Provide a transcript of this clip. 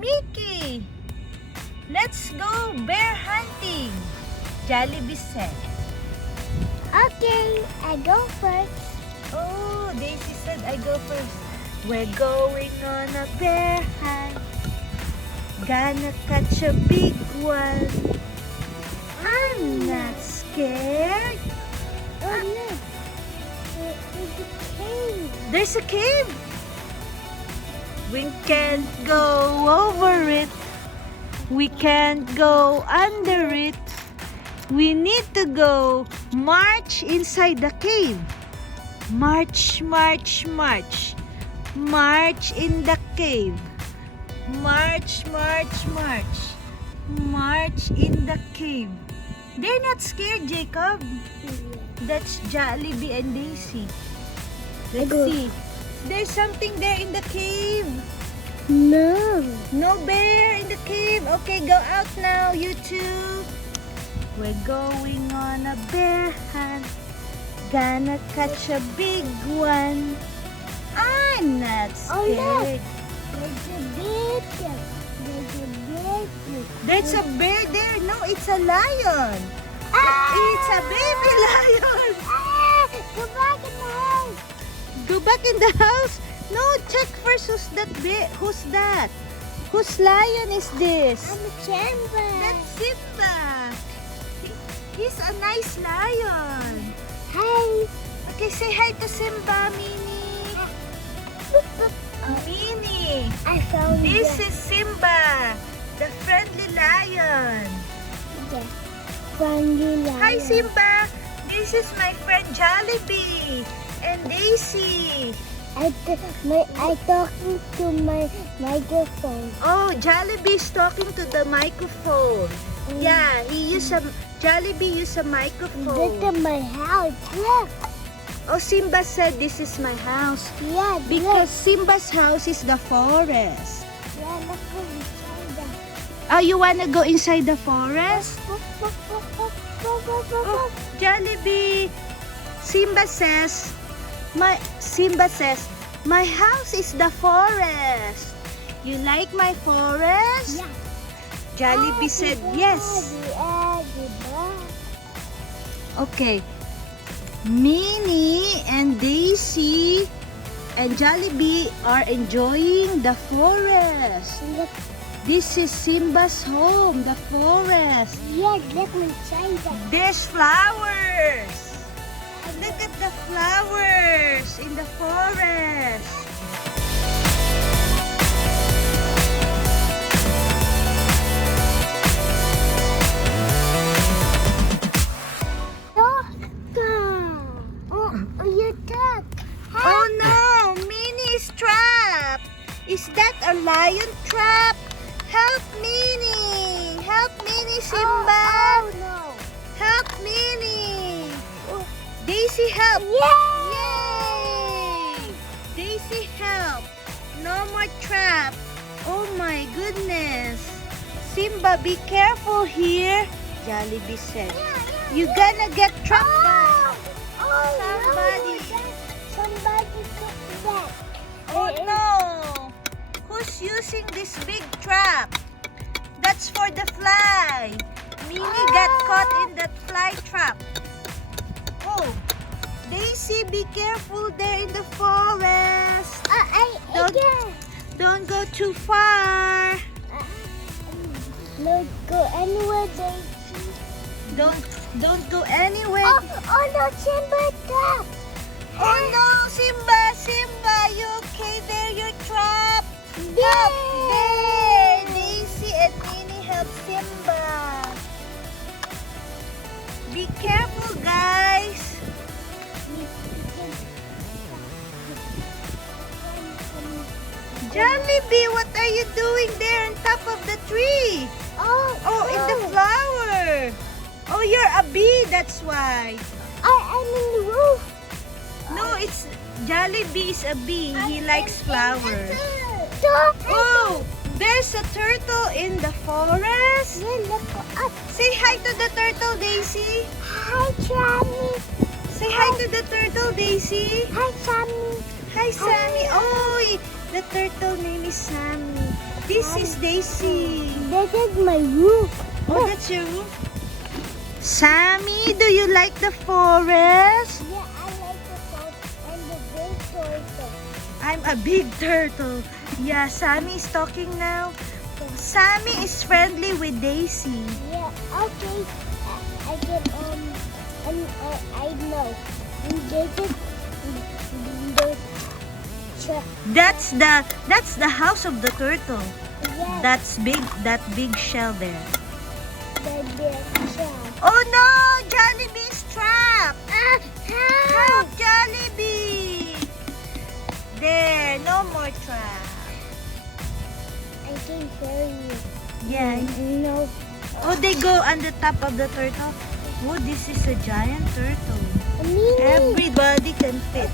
Mickey, let's go bear hunting, Jollibee said. Okay, I go first. Oh, Daisy said I go first. We're going on a bear hunt. Gonna catch a big one. I'm not scared. Oh no, there's a cave. There's a cave. We can't go over it. We can't go under it. We need to go march inside the cave. March, march, march. March in the cave. March, march, march. March in the cave. They're not scared, Jacob. That's Jollibee and Daisy. Let's see. There's something there in the cave. No. No bear in the cave. Okay, go out now, you two. We're going on a bear hunt. Gonna catch a big one. I'm not Oh, look. scared. There's a big. There's a big. There's a bear there. No, it's a lion. Ah! It's a baby lion. Ah! Go back in the house. Go back in the house. No, check first who's that bear. Who's that? Whose lion is this? I'm a Simba. That's Simba. He's a nice lion. Hi. Okay, say hi to Simba, Minnie. Minnie, I found this the- is Simba, the friendly lion. the friendly lion. Hi, Simba. This is my friend Jollibee and Daisy. I talking to my microphone. Oh, Jollibee's talking to the microphone. Yeah, Jollibee used a microphone. This is my house. Look. Oh, Simba said this is my house. Yeah, Because Simba's house is the forest. yeah, let's go inside the. Oh, you wanna go inside the forest? Oh, Jollibee. Simba says, my house is the forest. You like my forest? Yeah. Jollibee said yes. Okay. Minnie and Daisy and Jollibee are enjoying the forest. This is Simba's home, the forest. Yeah, let me inside the. There's flowers. Look at the flowers in the forest. You talk. Oh no, Minnie is trapped. Is that a lion trap? Help Minnie. Help Minnie, Simba. Oh no. Help Minnie. Daisy, help. Yeah. Yay! Daisy, help. No more trap. Oh my goodness. Simba, be careful here. Jollibee said. You're gonna get trapped by somebody. No, somebody took that. Oh no! Who's using this big trap? That's for the fly. Minnie got caught in that fly trap. Oh, Daisy, be careful there in the forest. Don't go too far. Don't go anywhere, Daisy. Don't go anywhere. Oh no, Simba trap. Oh no, Simba, you okay there? You're trapped. Help there. Daisy and Minnie help Simba. Be careful, guys. Jollibee, what are you doing there on top of the tree? Oh, in the flower. Oh, you're a bee, that's why. I'm in the roof. No, it's Jollibee is a bee. He likes flowers. Stop. Oh, there's a turtle in the forest. Yeah, look up. Say hi to the turtle, Daisy. Hi, Sammy. Say hi to the turtle, Daisy. Hi, Sammy. Hi, Sammy. Oh, the turtle name is Sammy. This is Daisy. This is my roof. Oh, that's your room. Sammy, do you like the forest? Yeah, I like the salt and the big tortoise. I'm a big turtle. Yeah, Sammy is talking now. Sammy is friendly with Daisy. Yeah, okay. I can and I know. And this is the truck. That's the house of the turtle. Yeah, That big shell there. the big truck. Oh no, Jollibee's trapped. Ah, help! Help, Jollibee. There, no more trap. I can hear you. Yeah. No. Oh, they go on the top of the turtle. Oh, this is a giant turtle. Mimi. Everybody can fit.